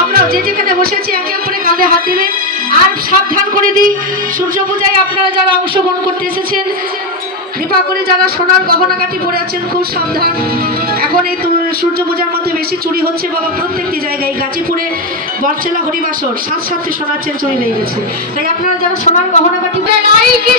আমরাও যে যেখানে বসেছি, একে অপরে কাঁধে হাত দিলে। আর সাবধান করে দিই। সূর্য পূজায় আপনারা যারা অংশগ্রহণ করতে এসেছেন, কৃপা করে যারা সোনার গহনাকাটি পরে আছেন, খুব সাবধান। এখন এই সূর্য পূজার মধ্যে বেশি চুরি হচ্ছে বাবা প্রত্যেকটি জায়গায়। গাজীপুরে বরচেলা হরিবাসর, সাত সাতটি সোনার চেন চুরি নিয়ে গেছে। তাই আপনারা যারা সোনার গহনাকাটি পরে কি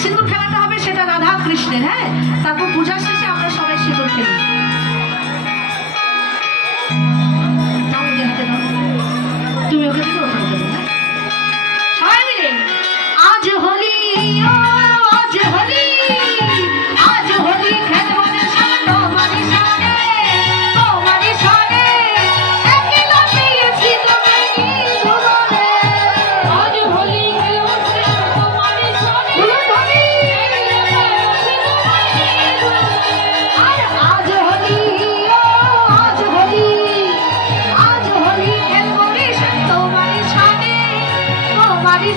সিঁদুর খেলাটা হবে সেটা রাধা কৃষ্ণের হ্যাঁ? তারপর